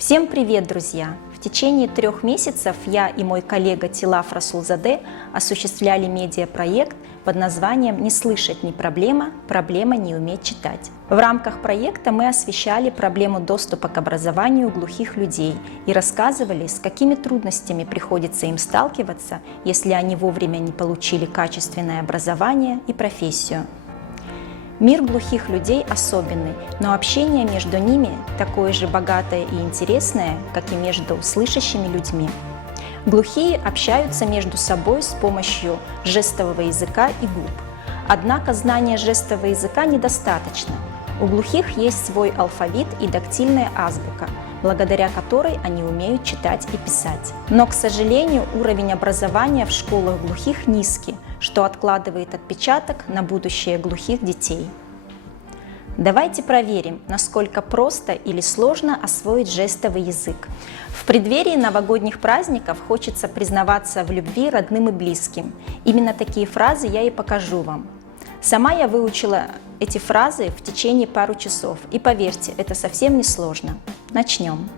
Всем привет, друзья! В течение 3 месяцев я и мой коллега Тилав Расулзаде осуществляли медиапроект под названием «Не слышать не проблема, проблема не уметь читать». В рамках проекта мы освещали проблему доступа к образованию глухих людей и рассказывали, с какими трудностями приходится им сталкиваться, если они вовремя не получили качественное образование и профессию. Мир глухих людей особенный, но общение между ними такое же богатое и интересное, как и между слышащими людьми. Глухие общаются между собой с помощью жестового языка и губ. Однако знания жестового языка недостаточно. У глухих есть свой алфавит и дактильная азбука, благодаря которой они умеют читать и писать. Но, к сожалению, уровень образования в школах глухих низкий, что откладывает отпечаток на будущее глухих детей. Давайте проверим, насколько просто или сложно освоить жестовый язык. В преддверии новогодних праздников хочется признаваться в любви родным и близким. Именно такие фразы я и покажу вам. Сама я выучила эти фразы в течение пару часов. И поверьте, это совсем не сложно. Начнем.